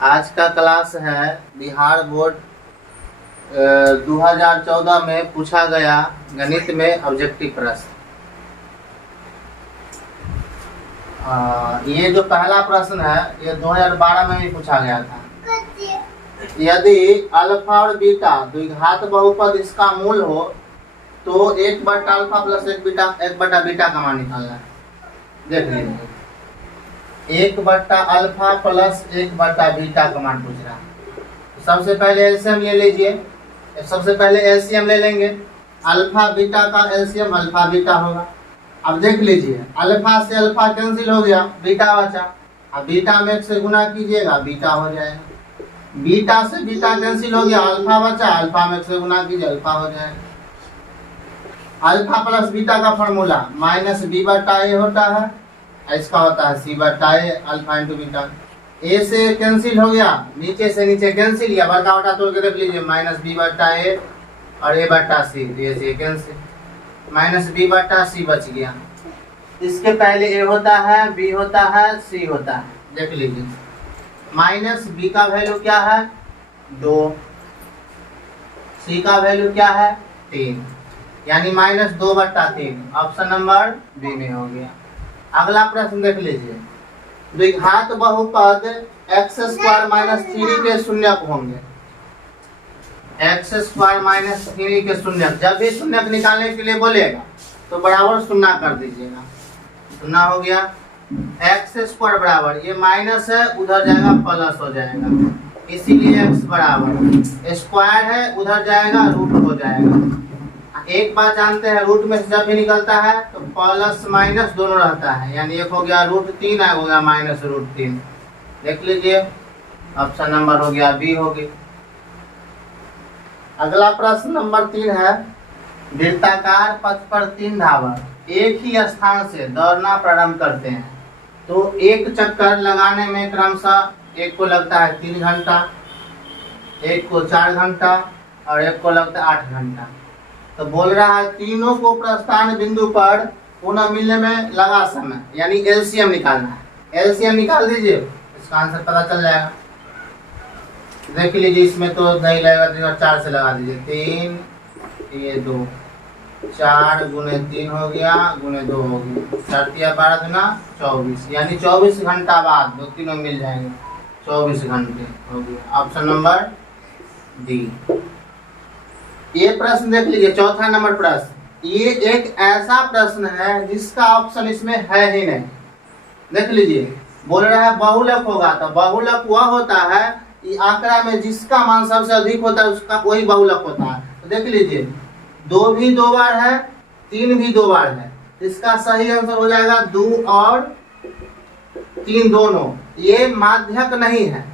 आज का क्लास है बिहार बोर्ड 2014 में पूछा गया गणित में ऑब्जेक्टिव प्रश्न। ये जो पहला प्रश्न है ये 2012 में भी पूछा गया था। यदि अल्फा और बीटा द्विघात बहुपद इसका मूल हो तो 1/अल्फा प्लस 1/बीटा का मान निकालना है। देख लीजिए 1/अल्फा प्लस 1/बीटा का मान पूछ रहा है। सबसे पहले एलसीएम ले लीजिए। सबसे पहले एलसीएम ले लेंगे। अल्फा बीटा का एलसीएम अल्फा बीटा होगा। अब देख लीजिए अल्फा से अल्फा कैंसिल हो गया, बीटा बचा। अब बीटा में 1 से गुना कीजिएगा, बीटा हो जाएगा। बीटा से बीटा कैंसिल हो गया, अल्फा बचा, अल्फा में 1 से गुना कीजिए, अल्फा हो जाएगा। अल्फा प्लस बीटा का फॉर्मूला -b/a होता है, इसका होता है c/a अल्फा इंटू बीटा। ए से कैंसिल हो गया, नीचे से नीचे कैंसिल किया, बड़का बटा तोड़ के देख लीजिए -b/a और a/c, ये से कैंसिल, -b/c बच गया। इसके पहले ए होता है, बी होता है, सी होता है। देख लीजिए -b का वैल्यू क्या है 2, सी का वैल्यू क्या है 3, यानी -2/3। ऑप्शन नंबर बी में हो गया। अगला प्रश्न देख लीजिए द्विघात बहुपद x² - 3 के शून्यक होंगे। x² - 3 के शून्यक, जब भी शून्यक निकालने के लिए बोलेगा तो बराबर शून्य कर दीजिएगा। शून्य हो गया। x² बराबर, ये माइनस है उधर जाएगा प्लस हो जाएगा, इसीलिए x बराबर स्क्वायर है उधर जाएगा रूट हो जाएगा। एक बात जानते हैं, रूट में से जब भी निकलता है तो प्लस माइनस दोनों रहता है, यानी एक हो गया √3 है, हो गया -√3। देख लीजिए ऑप्शन नंबर हो गया बी हो गई। अगला प्रश्न नंबर 3 है वृत्ताकार पथ पर 3 धावक एक ही स्थान से दौड़ना प्रारंभ करते हैं तो एक चक्कर लगाने में क्रमशः एक को लगता है 3 घंटा, एक को 4 घंटा और एक को लगता है 8 घंटा। तो बोल रहा है तीनों को प्रस्थान बिंदु पर पुनः मिलने में लगा समय, यानी एलसीएम निकालना है। एलसीएम निकाल दीजिए, इसका आंसर पता चल जाएगा। देख लीजिए इसमें तो नहीं लगेगा, 4 से लगा दीजिए। 3 ये 2, 4 × 3 हो गया, × 2 हो गया, 4 × 12 × 24, यानी 24 घंटा बाद दो तीनों मिल जाएंगे, 24 घंटे हो गया। Option number D. ये प्रश्न देख लीजिए चौथा नंबर प्रश्न, ये एक ऐसा प्रश्न है जिसका ऑप्शन इसमें है ही नहीं। देख लीजिए बोल रहा है बहुलक होगा, तो बहुलक वह होता है कि आंकड़ा में जिसका मान सबसे अधिक होता है उसका वही बहुलक होता है। तो देख लीजिए 2 भी 2 बार है, 3 भी 2 बार है, इसका सही आंसर हो जाएगा 2 और 3 दोनों। ये माध्यक नहीं है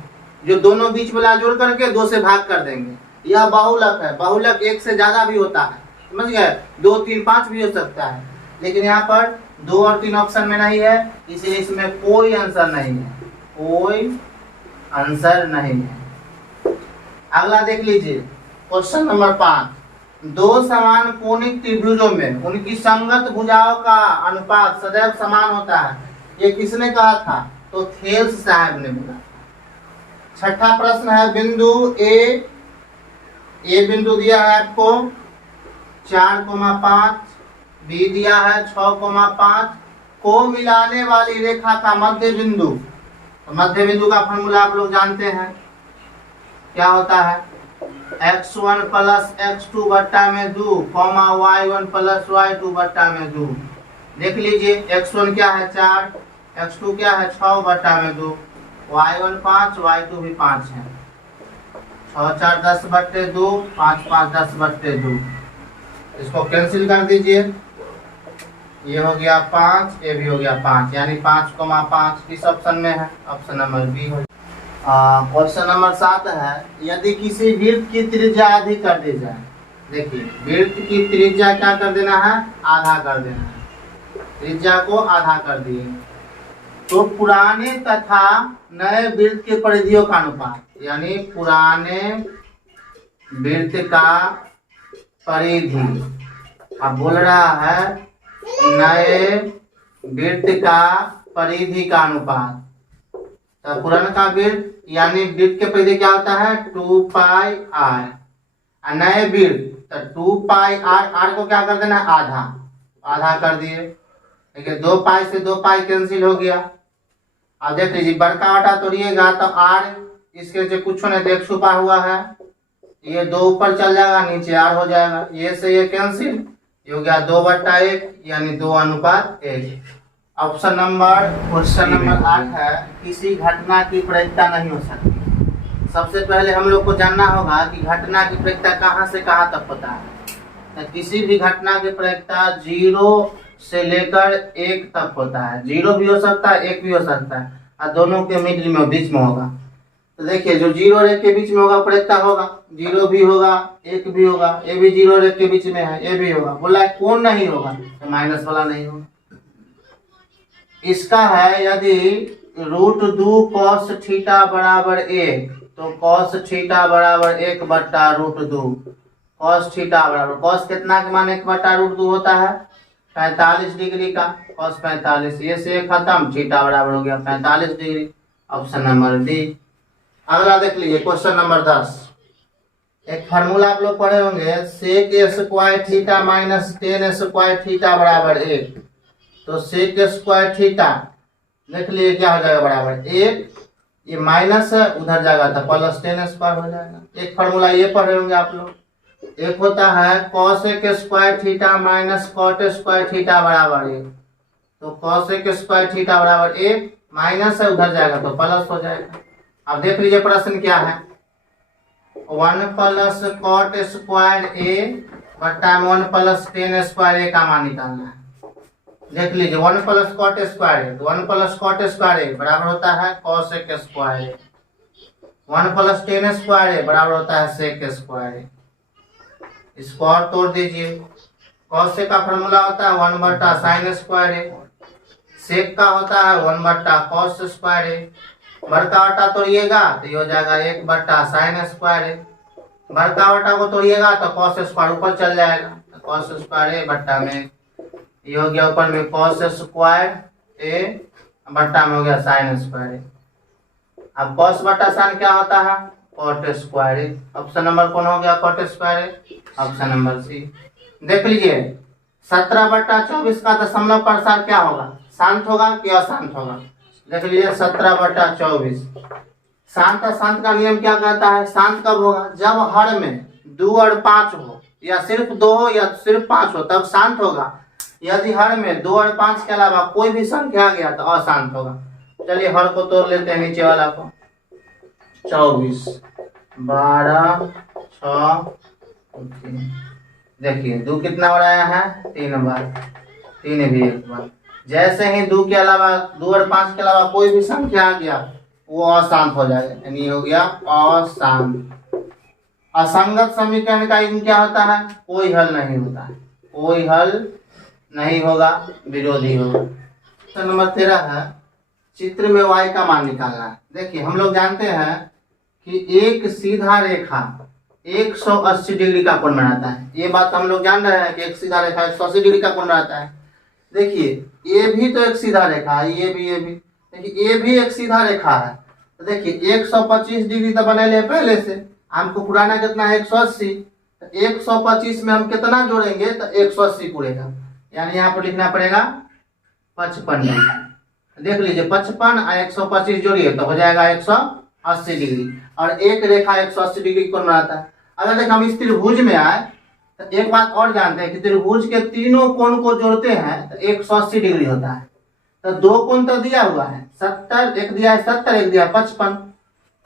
जो दोनों बीच वाला जोड़ करके 2 से भाग कर देंगे, यह बहुलक है। बहुलक 1 से ज्यादा भी होता है, समझ गए, 2, 3, 5 भी हो सकता है, लेकिन यहाँ पर 2 और 3 ऑप्शन में नहीं है, इसलिए इसमें कोई आंसर नहीं है, कोई आंसर नहीं है। अगला देख लीजिए क्वेश्चन नंबर 5, 2 समान कोणिक त्रिभुजों में उनकी संगत भुजाओं का अनुपात सदैव समान होता है, ये किसने कहा था? तो थेल्स साहब ने बोला। छठा प्रश्न है बिंदु ए बिंदु दिया है आपको 4,5, बी दिया है 6,5 को मिलाने वाली रेखा का मध्य बिंदु। तो मध्य बिंदु का फॉर्मूला आप लोग जानते हैं, क्या होता है x1 + x2 बट्टा में 2, y1 + y2 में 2। देख लीजिए x1 क्या है 4, x2 क्या है 6 बट्टा में 2, y1 5, y2 भी 5 है। 6 4 10/2, 5 5 10/2। इसको कैंसिल कर दीजिए, ये हो गया 5, ये भी हो गया 5, यानी 5,5 किस ऑप्शन में है? ऑप्शन नंबर बी हो। क्वेश्चन नंबर 7 है यदि किसी वृत्त की त्रिज्या आधी कर दी जाए। देखिए वृत्त की त्रिज्या क्या कर देना है? आधा कर देना है। त्रिज्या को आधा कर दिए तो पुराने तथा नए वृत्त के परिधियों का अनुपात, यानी पुराने वृत्त का परिधि, अब बोल रहा है नए वृत्त का परिधि का अनुपात, तो पुराना वृत्त यानी वृत्त के परिधि क्या होता है 2 पाई आर, और नए वृत्त तो 2 पाई आर, आर को क्या कर देना है आधा, आधा कर दिए। देखिए 2 पाई से 2 पाई कैंसिल हो गया। अब देख लीजिए बड़का आटा तोड़िएगा तो आर इसके जो कुछ नहीं देख छुपा हुआ है, ये 2 ऊपर चल जाएगा, नीचे आर हो जाएगा, ये से ये कैंसिल, ये हो गया 2/1 यानी 2:1। ऑप्शन नंबर क्वेश्चन नंबर 8 है किसी घटना की प्रायिकता नहीं हो सकती। सबसे पहले हम लोग को जानना होगा कि घटना की प्रायिकता कहाँ से कहाँ तक होता है। तो किसी भी घटना की प्रायिकता 0 से लेकर 1 तक होता है। 0 भी हो सकता है, 1 भी हो सकता है, और दोनों के मिडिल में बीच में होगा। तो देखिए जो 0 और 1 के बीच में होगा प्रायिकता होगा, 0 भी होगा 1 भी होगा, ये भी 0 और 1 के बीच में है, ये भी होगा। बोला है कौन नहीं होगा, तो माइनस वाला नहीं होगा। इसका है यदि √2 cos थीटा बराबर 1, तो cos थीटा बराबर 1/√2। cos थीटा बराबर cos कितना के मान 1/√2 होता है 45 डिग्री का, cos 45, ये से खत्म, थीटा बराबर हो गया 45 डिग्री। Option number D. अगला देख लीजिए क्वेश्चन नंबर 10। एक फार्मूला आप लोग पढ़े होंगे, sec square theta minus tan square theta बराबर 1। तो sec स्क्वायर थीटा देख लिए क्या हो जाएगा बराबर 1, ये माइनस है उधर जाएगा तो प्लस tan स्क्वायर हो जाएगा। एक फार्मूला ये पढ़े होंगे आप लोग, एक होता है cosec square theta minus cot square theta बराबर 1। तो cosec स्क्वायर थीटा बराबर 1, माइनस है उधर जाएगा तो प्लस हो जाएगा। अब देख लीजिए प्रश्न क्या है, 1 प्लस cot स्क्वायर a बटा 1 प्लस tan स्क्वायर a का मान निकालना है। देख लीजिए 1 plus cot square a, 1 plus cot square a बराबर होता है cosec square a, 1 plus tan square a बराबर होता है sec स्क्वायर a। इसको और तोड़ दीजिए, cos का फॉर्मूला होता है 1/sin स्क्वायर a, sec का होता है 1/cos स्क्वायर a। बड़का आटा तोड़िएगा तो ये हो जाएगा 1/sin स्क्वायर a, बड़का आटा को तोड़िएगा तो cos स्क्वायर ऊपर चल जाएगा, तो cos स्क्वायर a बट्टा में ये हो गया ऊपर में cos स्क्वायर a बट्टा में हो गया sin स्क्वायर a। अब cos बट्टा sin क्या होता है cot square a। Option number कौन हो गया cot square a, option number C. देख लीजिए 17/24 का दशमलव प्रसार क्या होगा, शांत होगा कि अशांत होगा। देख लीजिए 17/24, शांत अशांत का नियम क्या कहता है, शांत कब होगा जब हर में 2 और 5 हो, या सिर्फ 2 हो या सिर्फ 5 हो तब शांत होगा। यदि हर में 2 और 5 के अलावा कोई भी संख्या आ गया तो अशांत होगा। चलिए हर को तोड़ लेते हैं नीचे वाला को, 24 12 6 3। देखिए 2 कितना बार आया है 3 बार, 3 भी 1 बार। जैसे ही 2 के अलावा 2 और 5 के अलावा कोई भी संख्या आ गया वो अशांत हो जाएगा, यानी हो गया अशांत। असंगत समीकरण का इन क्या होता है, कोई हल नहीं होता है, कोई हल नहीं होगा, विरोधी होगा। प्रश्न नंबर 13 है चित्र में y का मान निकालना है। देखिए हम लोग जानते हैं कि एक सीधा रेखा 180 डिग्री का कोण बनाता है, ये बात हम लोग जान रहे हैं कि एक सीधा रेखा 180 डिग्री का कोण बनाता है। देखिए ये भी तो एक सीधा रेखा है, ये भी देखिए ये भी एक सीधा रेखा है। तो देखिए 125 डिग्री तो बने ले पहले से, हमको पुराना कितना है 180, तो 125 में हम कितना जोड़ेंगे तो 180 पूरेगा, यानी यहाँ पर लिखना पड़ेगा 55 डिग्री। देख लीजिए 55 और 125 जोड़िए तो हो जाएगा 180 डिग्री, और एक रेखा 180 डिग्री कोण बनाता है। अगर देख हम इस त्रिभुज में आए तो एक बात और जानते हैं कि त्रिभुज के तीनों कोण को जोड़ते हैं तो 180 डिग्री होता है। तो 2 कोण तो दिया हुआ है 70, एक दिया है 70, एक दिया है 55,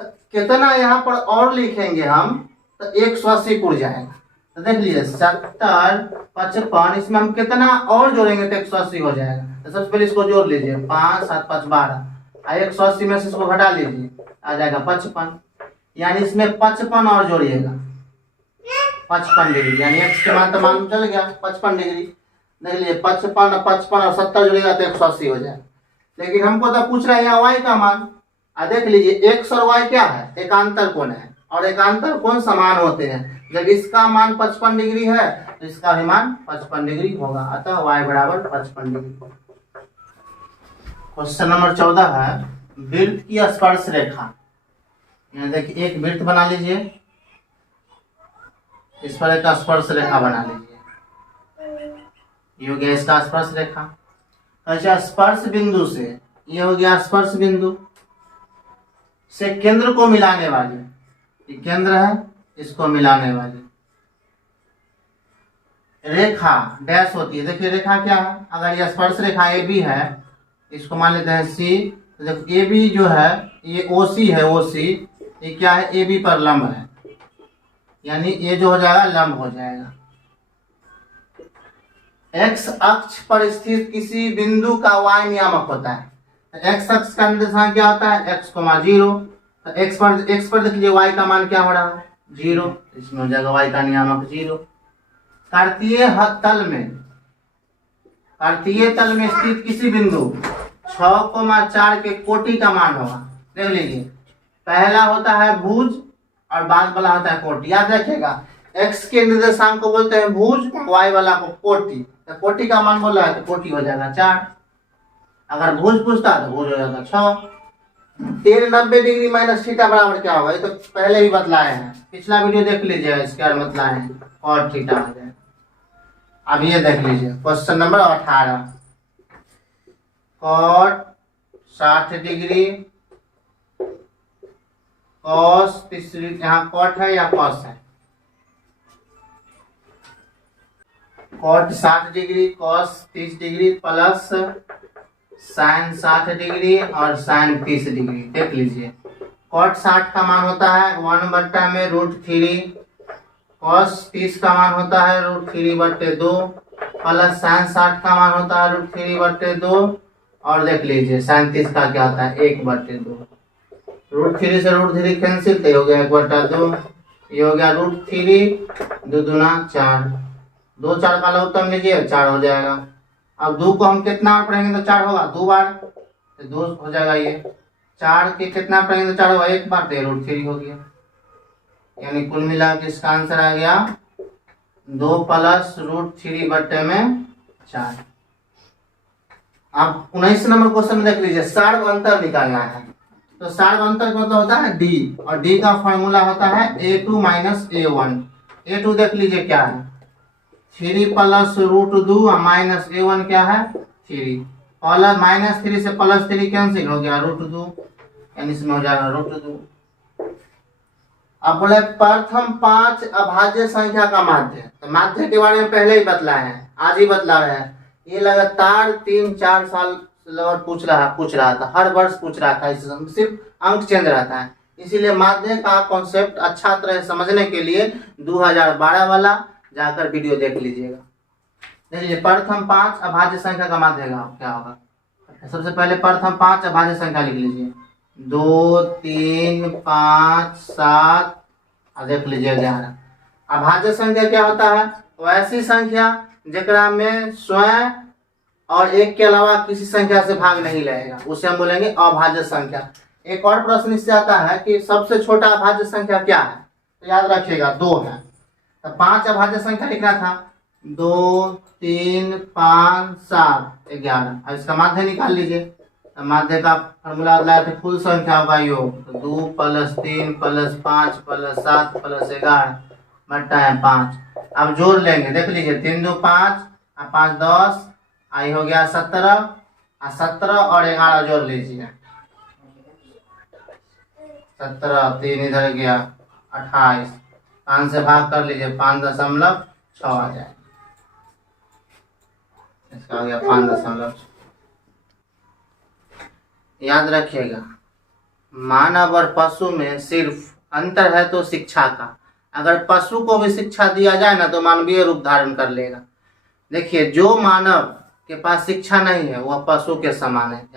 तो कितना यहाँ पर और लिखेंगे हम तो 180 पूर जाएगा। तो देख लीजिए 70 55, इसमें हम कितना और जोड़ेंगे तो 180 हो जाएगा। तो सबसे पहले इसको जोड़ लीजिए 5 7 5 12, 180 में से इसको घटा लीजिए आ जाएगा 55, यानी इसमें 55 और जोड़िएगा 55 डिग्री, यानी x के मान तो मालूम चल गया 55 डिग्री। देख लीजिए 55 55 और 70 जोड़ेगा तो 180 हो जाए। लेकिन हमको तो पूछ रहा है यहाँ y का मान। देख लीजिए x और y क्या है, एकांतर कोण है, और एकांतर कोण समान होते हैं। जब इसका मान 55 डिग्री है तो इसका भी मान 55 डिग्री होगा, अतः y बराबर 55 डिग्री। क्वेश्चन नंबर 14 है वृत्त की स्पर्श रेखा, यहाँ देखिए एक वृत्त बना लीजिए, इस पर एक स्पर्श रेखा बना लीजिए, ये हो गया इसका स्पर्श रेखा। अच्छा, स्पर्श बिंदु से, ये हो गया स्पर्श बिंदु से केंद्र को मिलाने वाली, ये केंद्र है, इसको मिलाने वाली रेखा डैश होती है। देखिए रेखा क्या है, अगर यह स्पर्श रेखा ए बी है, इसको मान लेते हैं सी, तो देखो ए बी जो है ये ओ सी है, ओ सी ये क्या है, ए बी पर लंब है, यानी ये जो हो जाएगा लंब हो जाएगा। एक्स अक्ष पर स्थित किसी बिंदु का वाई नियामक होता है। एक्स अक्ष का निर्देशांक क्या होता है, एक्स कोमा 0, तो एक्स पर देख लीजिए वाई का मान क्या हो रहा है 0, इसमें हो जाएगा वाई का नियामक 0। कार्तीय तल में स्थित किसी बिंदु 6,4 के कोटि का मान होगा। देख लीजिए, पहला होता है भुज और बाद वाला होता है कोटि। याद रखिएगा, x के निर्देशांक को बोलते हैं भुज, y वाला को कोटि। तो कोटि का मान बोला है तो कोटि हो जाएगा 4, अगर भुज पूछता तो भुज हो जाएगा 6। 90 डिग्री माइनस थीटा बराबर क्या होगा, ये तो पहले ही बतलाए हैं, पिछला वीडियो देख लीजिए, इसके और बतलाए हैं और थीटा आ जाएगा। अब ये देख लीजिए question number 18, cot 60 degree cos 30, यहाँ कॉट है या कॉस है, cot 60 degree cos 30 degree plus sine 60 degree और साइन 30 डिग्री। देख लीजिए, कॉट 60 का मान होता है 1/√3, कॉस 30 का मान होता है √3/2 प्लस साइन 60 का मान होता है √3/2, और देख लीजिए साइन 30 का क्या होता है 1/2। √3 से √3 कैंसिल, तो हो गया 1/2, ये हो गया √3 2 दूना 4, 2 4 का लघुत्तम लीजिए 4 हो जाएगा। अब 2 को हम कितना बार पढ़ेंगे तो 4 होगा, 2 बार तो 2 हो जाएगा। ये 4 के कितना पढ़ेंगे तो 4 होगा, 1 बार तो √3 हो गया, यानी कुल मिला के इसका आंसर आ गया 2 प्लस √3/4। अब 19 नंबर क्वेश्चन देख लीजिए, सार्व अंतर निकालना है। तो सार्व अंतर का मतलब होता है डी, और डी का फॉर्मूला होता है a2 - a1। a2 देख लीजिए क्या है 3 प्लस √2 माइनस a1 क्या है 3, प्लस -3 से +3 कैंसिल हो गया √2, यानी इसमें हो जाएगा √2। अब बोले प्रथम 5 अभाज्य संख्या का माध्य, तो माध्य के बारे में पहले ही बतलाए हैं, आज ही बतला रहे हैं। ये लगातार 3-4 साल पूछ रहा था, हर वर्ष पूछ रहा था, सिर्फ अंक चेंज रहता है। इसीलिए माध्य का कॉन्सेप्ट अच्छा तरह समझने के लिए 2012 वाला जाकर वीडियो देख लीजिएगा। देखिए प्रथम 5 अभाज्य संख्या का माध्य क्या होगा। सबसे पहले प्रथम 5 अभाज्य संख्या लिख लीजिए, 2 3 5 7, देख लीजिए 11। अभाज्य संख्या क्या होता है, वैसी संख्या जेकरा में स्वयं और एक के अलावा किसी संख्या से भाग नहीं लगेगा, उसे हम बोलेंगे अभाज्य संख्या। एक और प्रश्न इससे आता है कि सबसे छोटा अभाज्य संख्या क्या है, तो याद रखिएगा 2 है। तो 5 अभाज्य संख्या लिखना था, 2 3 5 7 11। अब इसका माध्य निकाल लीजिए, तो माध्य का फॉर्मूला बताया था कुल संख्या होगा योग, तो 2 + 3 + 5 + 7 + 11 बट्टा है 5। अब जोड़ लेंगे, देख लीजिए 3 2 5 और 5 10, आई हो गया 17, 17 और 11 जोड़ लीजिए, 17 3 इधर गया 28, 5 से भाग कर लीजिए 5.6 आ जाए, इसका हो गया 5.6। याद रखिएगा, मानव और पशु में सिर्फ अंतर है तो शिक्षा का। अगर पशु को भी शिक्षा दिया जाए ना तो मानवीय रूप धारण कर लेगा। देखिए, जो मानव के पास शिक्षा नहीं है वह पशु के समान है।